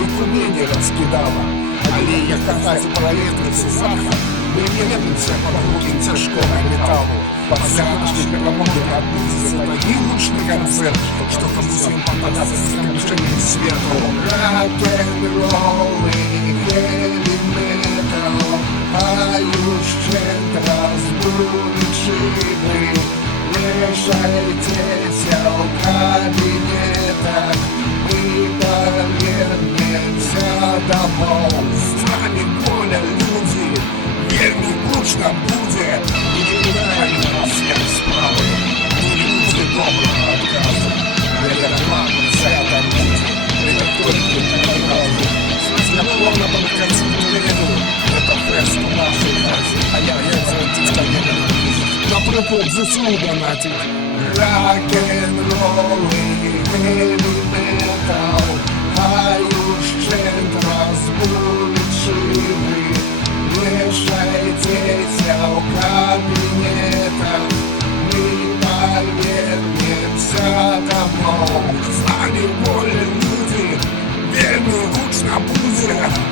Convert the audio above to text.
майку мені розкидала. Але я катаю проєктницю захар. Ми не лепимся по руки тяжкого металлу. Подзяночки переломали отбиться. Это не лучший концерт, чтобы всем попадаться с разрешением свету. Рок-н-ролл и хэви-метал, поющие разбудшие вы. Лежайтесь в кабинетах, мы повернемся домой. С нами воля, люди, верни гучно будет. И не дай нас всех справы, мы люди доброго отказа. Это главное, это люди, это только отказы. Знакомно подкатить леду, это фест в нашей хазе. А я за тебя наприклад, ЗСУ донатить. Рок-н-ролл и хэви-метал, поющие разбудшие вы. Лежайтесь в кабинетах, мы повернемся домой. С нами воля, люди, верный луч на будет.